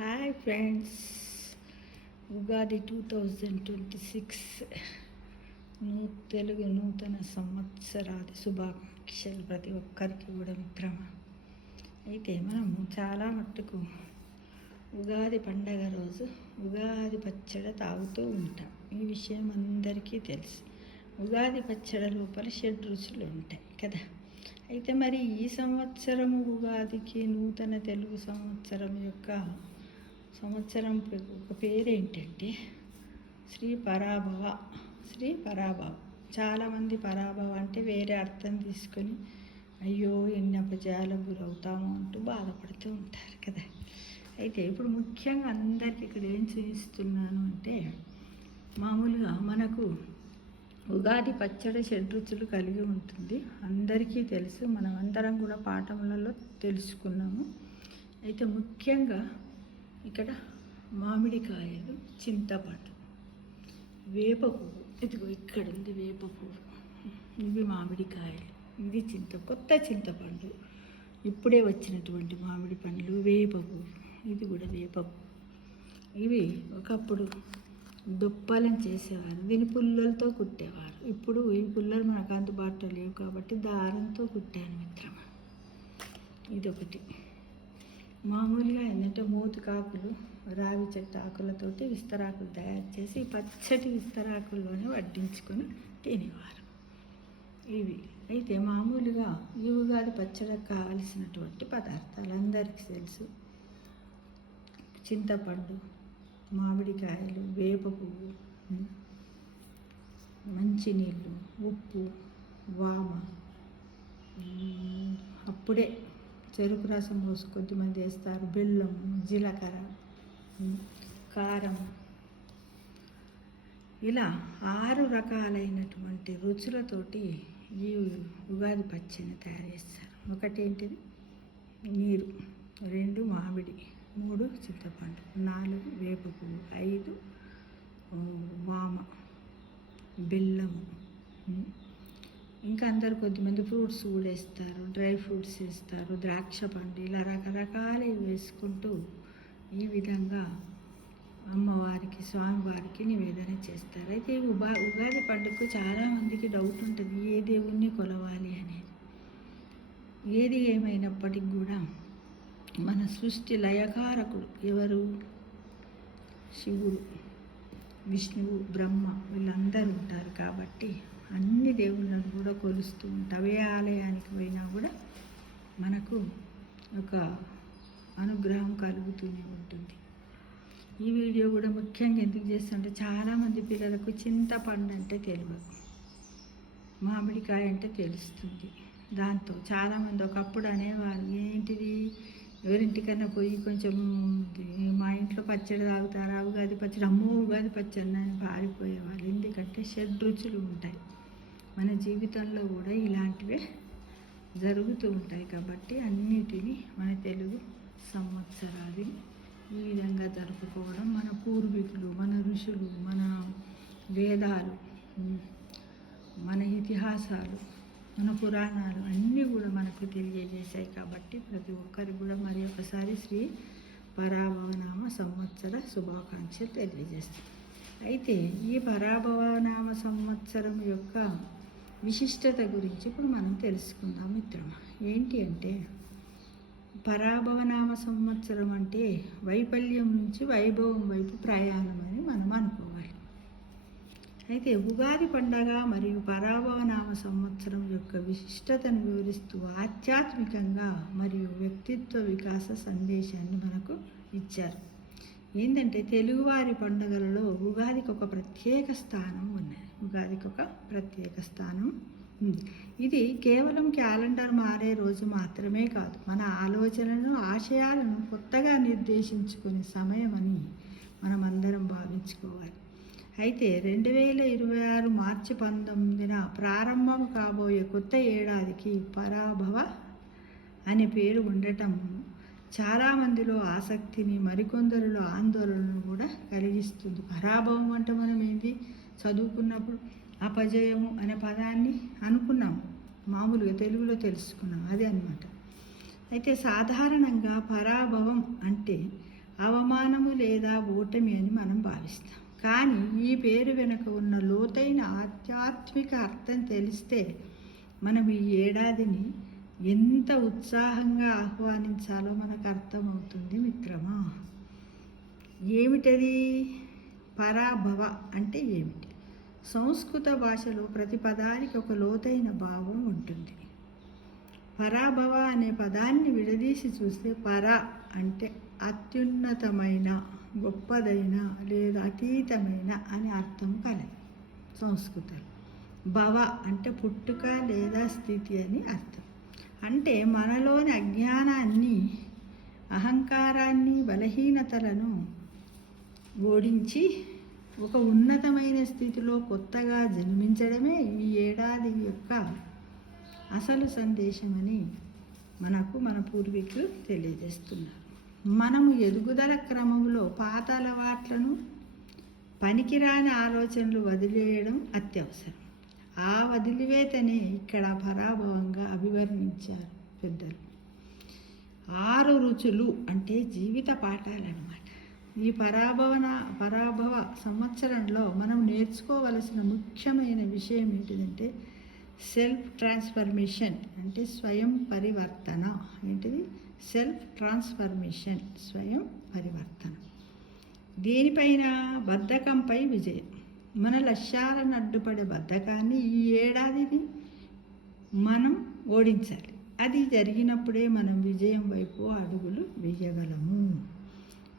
Hi friends, Ugadi 2026 Telugu నూతన సంవత్సరాది శుభాకాంక్షలు ప్రతి ఒక్కరికి కూడా మిత్రమా. అయితే మనము చాలా మట్టుకు ఉగాది పండగ రోజు ఉగాది పచ్చడి తాగుతూ ఉంటాం. ఈ విషయం అందరికీ తెలుసు. ఉగాది పచ్చడి లోపల 7 రుచులు ఉంటాయి కదా. అయితే మరి ఈ సంవత్సరం ఉగాదికి నూతన తెలుగు సంవత్సరం యొక్క ఒక పేరేంటంటే శ్రీ పరాభవ. శ్రీ పరాభవ. చాలామంది పరాభవ అంటే వేరే అర్థం తీసుకొని అయ్యో ఎన్ని అపజయాలకు గురవుతాము అంటూ బాధపడుతూ ఉంటారు కదా. అయితే ఇప్పుడు ముఖ్యంగా అందరికీ ఇక్కడ ఏం చూపిస్తున్నాను అంటే, మామూలుగా మనకు ఉగాది పచ్చడి 7 రుచులు కలిగి ఉంటుంది. అందరికీ తెలుసు, మనం అందరం కూడా పాఠములలో తెలుసుకున్నాము. అయితే ముఖ్యంగా ఇక్కడ మామిడికాయలు, చింతపండు, వేప పువ్వు, ఇదిగో ఇక్కడ ఉంది వేప పువ్వు, ఇవి మామిడికాయలు, ఇది కొత్త చింతపండు, ఇప్పుడే వచ్చినటువంటి మామిడి పండ్లు, వేప పువ్వు, ఇది కూడా వేప పువ్వు. ఇవి ఒకప్పుడు దుప్పలను చేసేవారు, దీని పుల్లలతో కుట్టేవారు. ఇప్పుడు ఈ పుల్లలు మనకు అందుబాటులో లేవు కాబట్టి దారంతో కుట్టాను మిత్రమా. ఇదొకటి. మామూలుగా ఏంటంటే మూతికాకులు, రావి చెట్టు ఆకులతోటి విస్తరాకులు తయారు చేసి పచ్చటి విస్తరాకుల్లోనే వడ్డించుకొని తినేవారు ఇవి. అయితే మామూలుగా ఈ ఉగాది పచ్చడికి కావలసినటువంటి పదార్థాలు అందరికీ తెలుసు. చింతపండు, మామిడికాయలు, వేప పువ్వు, మంచినీళ్ళు, ఉప్పు, వామ, అప్పుడే చెరుకు రసం పోసి కొద్దిమంది వేస్తారు, బెల్లం, జీలకర్ర, కారం, ఇలా 6 రకాలైనటువంటి రుచులతోటి ఈ ఉగాది పచ్చడిని తయారు చేస్తారు. ఒకటి ఏంటిది నీరు, 2 మామిడి, 3 చింతపండు, 4 వేప పువ్వు, 5 వామ, బెల్లము, ఇంకా అందరు కొద్దిమంది ఫ్రూట్స్ కూడా వేస్తారు, డ్రై ఫ్రూట్స్ వేస్తారు, ద్రాక్ష పండు, ఇలా రకరకాలు వేసుకుంటూ ఈ విధంగా అమ్మవారికి, స్వామివారికి నివేదన చేస్తారు. అయితే ఉగాది పండుగకు చాలామందికి డౌట్ ఉంటుంది, ఏ దేవుణ్ణి కొలవాలి అనేది. ఏది ఏమైనప్పటికీ కూడా మన సృష్టి లయకారకుడు ఎవరు? శివుడు, విష్ణువు, బ్రహ్మ, వీళ్ళందరూ ఉంటారు కాబట్టి అన్ని దేవుళ్ళను కూడా కొలుస్తూ ఉంటాం. ఏ ఆలయానికి పోయినా కూడా మనకు ఒక అనుగ్రహం కలుగుతూనే ఉంటుంది. ఈ వీడియో కూడా ముఖ్యంగా ఎందుకు చేస్తుంటే, చాలామంది పిల్లలకు చింతపండు అంటే తెలియదు, మామిడికాయ అంటే తెలుస్తుంది. దాంతో చాలామంది ఒకప్పుడు అనేవారు, ఏంటిది ఎవరింటికన్నా పోయి కొంచెం మా ఇంట్లో పచ్చడి తాగుతారా, ఉగాది పచ్చడి, అమ్మో ఉగాది పచ్చడి అని పారిపోయేవాళ్ళు. ఎందుకంటే 7 రుచులు ఉంటాయి మన జీవితంలో కూడా, ఇలాంటివే జరుగుతూ ఉంటాయి కాబట్టి అన్నిటినీ మన తెలుగు సంవత్సరాది ఈ విధంగా జరుపుకోవడం మన పూర్వీకులు, మన ఋషులు, మన వేదాలు, మన ఇతిహాసాలు, మన పురాణాలు అన్నీ కూడా మనకు తెలియజేశాయి కాబట్టి ప్రతి ఒక్కరికి కూడా మరి ఒకసారి శ్రీ పరాభవనామ సంవత్సర శుభాకాంక్షలు తెలియజేస్తాం. అయితే ఈ పరాభవనామ సంవత్సరం యొక్క విశిష్టత గురించి ఇప్పుడు మనం తెలుసుకుందాం మిత్రమా. ఏంటి అంటే, పరాభవనామ సంవత్సరం అంటే వైఫల్యం నుంచి వైభవం వైపు ప్రయాణం అని మనం అనుకోవాలి. అయితే ఉగాది పండగ మరియు పరాభవనామ సంవత్సరం యొక్క విశిష్టతను వివరిస్తూ ఆధ్యాత్మికంగా మరియు వ్యక్తిత్వ వికాస సందేశాన్ని మనకు ఇచ్చారు. ఏంటంటే, తెలుగువారి పండుగలలో ఉగాదికి ఒక ప్రత్యేక స్థానం ఉన్నది. ఉగాదికి ఒక ప్రత్యేక స్థానం ఉంది. ఇది కేవలం క్యాలెండర్ మారే రోజు మాత్రమే కాదు, మన ఆలోచనలను, ఆశయాలను కొత్తగా నిర్దేశించుకునే సమయం అని మనం అందరం భావించుకోవాలి. అయితే 2026 మార్చి 19న ప్రారంభం కాబోయే కొత్త ఏడాదికి పరాభవ అనే పేరు ఉండటం చాలామందిలో ఆసక్తిని, మరికొందరిలో ఆందోళనను కూడా కలిగిస్తుంది. పరాభవం అంటే మనం ఏంటి చదువుకున్నప్పుడు అపజయము అనే పదాన్ని అనుకున్నాం, మామూలుగా తెలుగులో తెలుసుకున్నాం, అదే అన్నమాట. అయితే సాధారణంగా పరాభవం అంటే అవమానము లేదా ఓటమి అని మనం భావిస్తాం. కానీ ఈ పేరు వెనుక ఉన్న లోతైన ఆధ్యాత్మిక అర్థం తెలిస్తే మనం ఈ ఏడాదిని ఎంత ఉత్సాహంగా ఆహ్వానించాలో మనకు అర్థమవుతుంది మిత్రమా. ఏమిటది? పరాభవ అంటే ఏమిటి? సంస్కృత భాషలో ప్రతి పదానికి ఒక లోతైన భావం ఉంటుంది. పరాభవ అనే పదాన్ని విడదీసి చూస్తే పర అంటే అత్యున్నతమైన, గొప్పదైన లేదా అతీతమైన అనే అర్థం కలదు సంస్కృతం. భవ అంటే పుట్టుక లేదా స్థితి అని అర్థం. అంటే మనలోని అజ్ఞానాన్ని, అహంకారాన్ని, బలహీనతలను ఓడించి ఒక ఉన్నతమైన స్థితిలో కొత్తగా జన్మించడమే ఈ ఏడాది యొక్క అసలు సందేశమని మనకు మన పూర్వీకులు తెలియజేస్తున్నారు. మనము ఎదుగుదల క్రమంలో పాత అలవాట్లను, పనికిరాని ఆలోచనలు వదిలేయడం అత్యవసరం. ఆ వదిలివేతనే ఇక్కడ పరాభవంగా అభివర్ణించారు పెద్దలు. 6 రుచులు అంటే జీవిత పాఠాలన్నమాట. ఈ పరాభవ సంవత్సరంలో మనం నేర్చుకోవలసిన ముఖ్యమైన విషయం ఏంటిదంటే సెల్ఫ్ ట్రాన్స్ఫర్మేషన్ అంటే స్వయం పరివర్తన. ఏంటిది? సెల్ఫ్ ట్రాన్స్ఫర్మేషన్, స్వయం పరివర్తన. దేనిపైన? బద్ధకంపై విజయం. మన లక్ష్యాలను అడ్డుపడే బద్ధకాన్ని ఈ ఏడాదిని మనం ఓడించాలి. అది జరిగినప్పుడే మనం విజయం వైపు అడుగులు వేయగలము.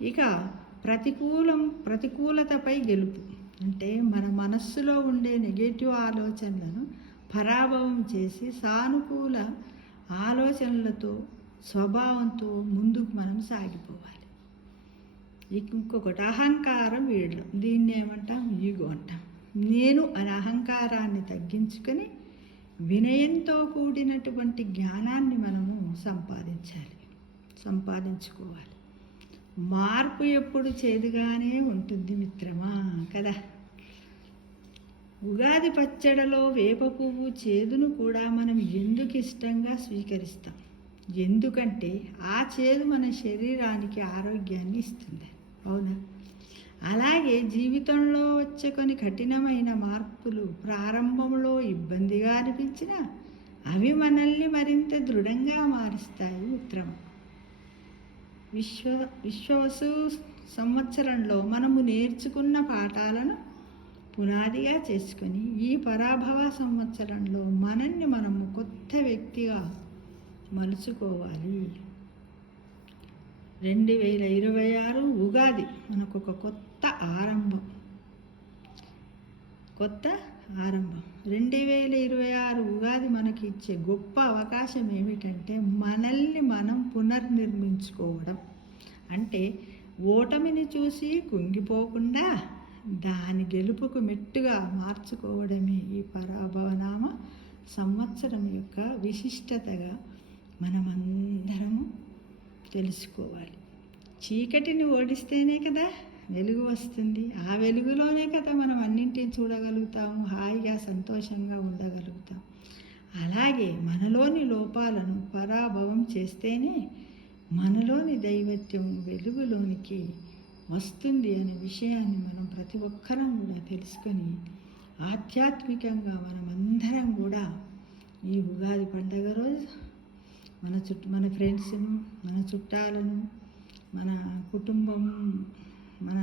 ఇక ప్రతికూలతపై గెలుపు అంటే మన మనస్సులో ఉండే నెగటివ్ ఆలోచనలను పరాభవం చేసి సానుకూల ఆలోచనలతో, స్వభావంతో ముందుకు మనం సాగిపోవాలి. ఇంకొకటి అహంకారం వీడడం. దీన్ని ఏమంటాం? ఈగో అంటాం. నేను అనే అహంకారాన్ని తగ్గించుకొని వినయంతో కూడినటువంటి జ్ఞానాన్ని మనము సంపాదించుకోవాలి. మార్పు ఎప్పుడు చేదుగానే ఉంటుంది మిత్రమా, కదా. ఉగాది పచ్చడిలో వేప పువ్వు చేదును కూడా మనం ఎందుకు ఇష్టంగా స్వీకరిస్తాం? ఎందుకంటే ఆ చేదు మన శరీరానికి ఆరోగ్యాన్ని ఇస్తుంది. అవునా? అలాగే జీవితంలో వచ్చే కొన్ని కఠినమైన మార్పులు ప్రారంభంలో ఇబ్బందిగా అనిపించినా అవి మనల్ని మరింత దృఢంగా మారుస్తాయి మిత్రమా. విశ్వవసు సంవత్సరంలో మనము నేర్చుకున్న పాఠాలను పునాదిగా చేసుకొని ఈ పరాభవ సంవత్సరంలో మనము కొత్త వ్యక్తిగా మలుచుకోవాలి. 2026 ఉగాది మనకు ఒక కొత్త ఆరంభం. 2026 ఉగాది మనకి ఇచ్చే గొప్ప అవకాశం ఏమిటంటే మనల్ని మనం పునర్నిర్మించుకోవడం. అంటే ఓటమిని చూసి కుంగిపోకుండా దాని గెలుపుకు మెట్టుగా మార్చుకోవడమే ఈ పరాభవనామ సంవత్సరం యొక్క విశిష్టతగా మనమందరము తెలుసుకోవాలి. చీకటిని ఓడిస్తేనే కదా వెలుగు వస్తుంది. ఆ వెలుగులోనే కదా మనం అన్నింటిని చూడగలుగుతాము, హాయిగా సంతోషంగా ఉండగలుగుతాం. అలాగే మనలోని లోపాలను పరాభవం చేస్తేనే మనలోని దైవత్యం వెలుగులోనికి వస్తుంది అనే విషయాన్ని మనం ప్రతి ఒక్కరం కూడా తెలుసుకొని ఆధ్యాత్మికంగా మనమందరం కూడా ఈ ఉగాది పండుగ రోజు మన ఫ్రెండ్స్ను, మన చుట్టాలను, మన కుటుంబం, మన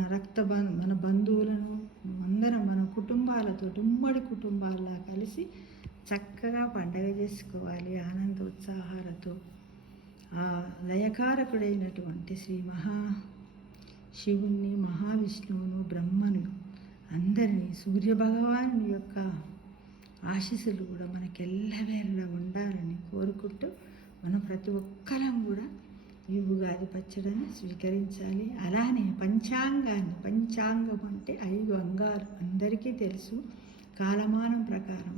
బంధువులను అందరం మన కుటుంబాలతో ఉమ్మడి కుటుంబాల్లా కలిసి చక్కగా పండగ చేసుకోవాలి. ఆనంద ఉత్సాహాలతో ఆ లయకారకుడైనటువంటి శ్రీ శివుణ్ణి, మహావిష్ణువును, బ్రహ్మను అందరినీ, సూర్యభగవాను యొక్క ఆశీస్సులు కూడా మనకెల్లవేళ ఉండాలని కోరుకుంటూ మనం ప్రతి ఒక్కరం కూడా ఈ ఉగాది పచ్చడిని స్వీకరించాలి. అలానే పంచాంగం అంటే 5 అంగాలు అందరికీ తెలుసు. కాలమానం ప్రకారం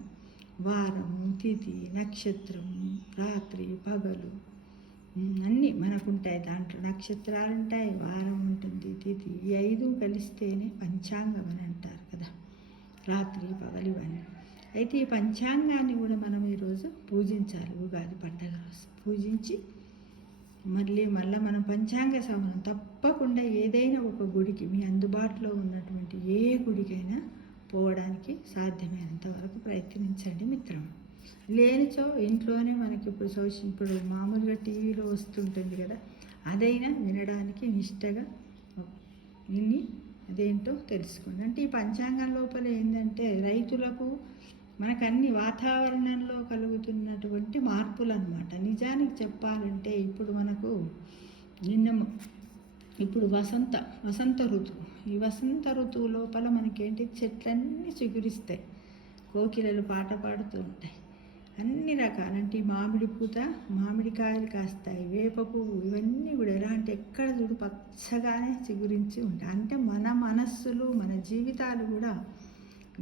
వారము, తిథి, నక్షత్రము, రాత్రి, పగలు అన్నీ మనకుంటాయి. దాంట్లో నక్షత్రాలు ఉంటాయి, వారం ఉంటుంది, తిథి. ఈ 5 కలిస్తేనే పంచాంగం అని అంటారు కదా, రాత్రి పగలు ఇవన్నీ. అయితే ఈ పంచాంగాన్ని కూడా మనం ఈరోజు పూజించాలి. ఉగాది పండుగ రోజు పూజించి మళ్ళీ మనం పంచాంగ శ్రవణం తప్పకుండా ఏదైనా ఒక గుడికి మీ అందుబాటులో ఉన్నటువంటి ఏ గుడికైనా పోవడానికి సాధ్యమైనంత వరకు ప్రయత్నించండి మిత్రం. లేనిచో ఇంట్లోనే మనకి ఇప్పుడు మామూలుగా టీవీలో వస్తుంటుంది కదా, అదైనా వినడానికి నిష్టగా విని అదేంటో తెలుసుకోండి. అంటే ఈ పంచాంగం లోపల ఏంటంటే రైతులకు మనకన్ని వాతావరణంలో కలుగుతున్నటువంటి మార్పులు అన్నమాట. నిజానికి చెప్పాలంటే ఇప్పుడు మనకు ఇప్పుడు వసంత ఋతువు. ఈ వసంత ఋతువు లోపల మనకేంటి చెట్లన్నీ చిగురిస్తాయి, కోకిలలు పాట పాడుతూ ఉంటాయి, అన్ని రకాల అంటే మామిడి పూత, మామిడికాయలు కాస్తాయి, వేప పువ్వు, ఇవన్నీ కూడా ఎలా అంటే ఎక్కడ చూడు పచ్చగానే చిగురించి ఉంటాయి. అంటే మన మనస్సులు మన జీవితాలు కూడా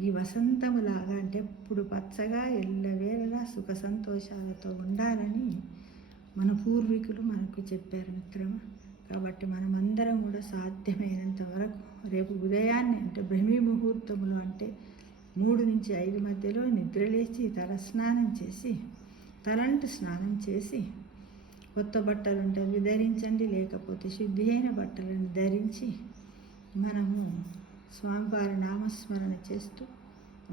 ఈ వసంతములాగా అంటే ఇప్పుడు పచ్చగా ఎల్లవేళలా సుఖ సంతోషాలతో ఉండాలని మన పూర్వీకులు మనకు చెప్పారు మిత్రమా. కాబట్టి మనమందరం కూడా సాధ్యమైనంత వరకు రేపు ఉదయాన్నే అంటే బ్రహ్మీ ముహూర్తములు అంటే 3 నుంచి 5 మధ్యలో నిద్రలేచి తలస్నానం చేసి తలంటు స్నానం చేసి కొత్త బట్టలు ఉంటే అవి ధరించండి, లేకపోతే శుద్ధి అయిన బట్టలను ధరించి మనము స్వామివారి నామస్మరణ చేస్తూ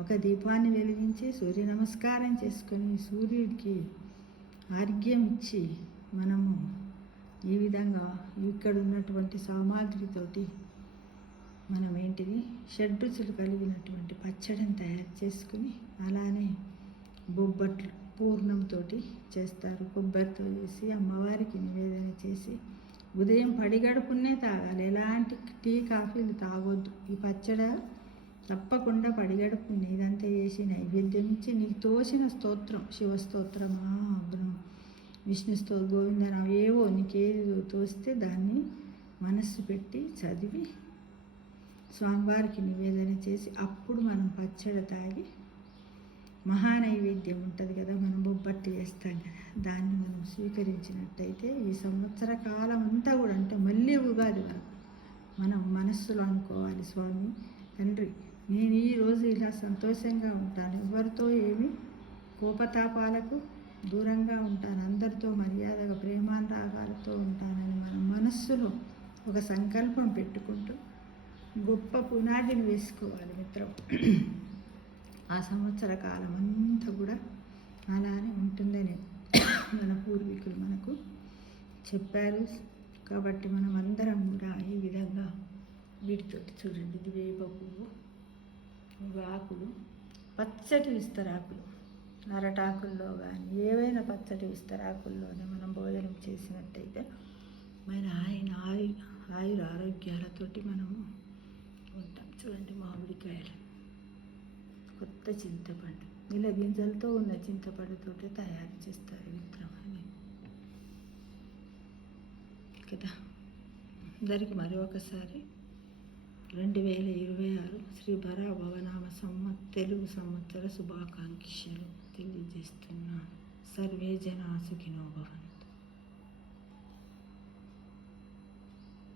ఒక దీపాన్ని వెలిగించి సూర్య నమస్కారం చేసుకొని సూర్యుడికి ఆర్ఘ్యం ఇచ్చి మనము ఈ విధంగా ఇక్కడ ఉన్నటువంటి సామాగ్రితోటి మనం ఏంటిది షడ్రుచులు కలిగినటువంటి పచ్చడిని తయారు చేసుకుని అలానే బొబ్బట్లు పూర్ణంతో చేస్తారు, కొబ్బరితో చేసి అమ్మవారికి నివేదన చేసి ఉదయం పడిగడుపునే తాగాలి. ఎలాంటి టీ కాఫీలు తాగొద్దు. ఈ పచ్చడి తప్పకుండా పడిగడుపుని ఇదంతా చేసి నైవేద్యం ఇచ్చి నీకు తోచిన స్తోత్రం, శివస్తోత్రమా విష్ణు గోవిందనామం ఏవో నీకేది తోస్తే దాన్ని మనస్సు పెట్టి చదివి స్వామివారికి నివేదన చేసి అప్పుడు మనం పచ్చడి తాగి మహానైవేద్యం ఉంటుంది కదా, మనం బొబ్బట్లు చేస్తాం కదా, దాన్ని మనం స్వీకరించినట్టయితే ఈ సంవత్సర కాలం అంతా కూడా అంటే మళ్ళీ ఉగాది వరకు మనం మనస్సులో అనుకోవాలి, స్వామి తండ్రి నేను ఈరోజు ఇలా సంతోషంగా ఉంటాను, ఎవరితో ఏమి కోపతాపాలకు దూరంగా ఉంటాను, అందరితో మర్యాదగా ప్రేమానురాగాలతో ఉంటానని మనం మనస్సులో ఒక సంకల్పం పెట్టుకుంటూ గొప్ప పునాదిని వేసుకోవాలి మిత్రం. ఆ సంవత్సర కాలం అంతా కూడా అలానే ఉంటుందని మన పూర్వీకులు మనకు చెప్పారు. కాబట్టి మనం అందరం కూడా ఈ విధంగా వీటితోటి చూడండి, ఇది వేప పువ్వు, ఆకులు, పచ్చటి విస్తరాకులు, అరటాకుల్లో కానీ ఏవైనా పచ్చటి విస్తరాకుల్లోనే మనం భోజనం చేసినట్టయితే మన ఆయుర ఆరోగ్యాలతోటి మనము ఉంటాం. చూడండి మామిడికాయలు, కొత్త చింతపండు, ఇలా గింజలతో ఉన్న చింతపండుతోటి తయారు చేస్తారు మిత్రమని కదా. అందరికి మరి ఒకసారి 2026 శ్రీ పరాభవనామ తెలుగు సంవత్సర శుభాకాంక్షలు తెలియజేస్తున్నాను. సర్వే జనా సుఖినో భవంతు.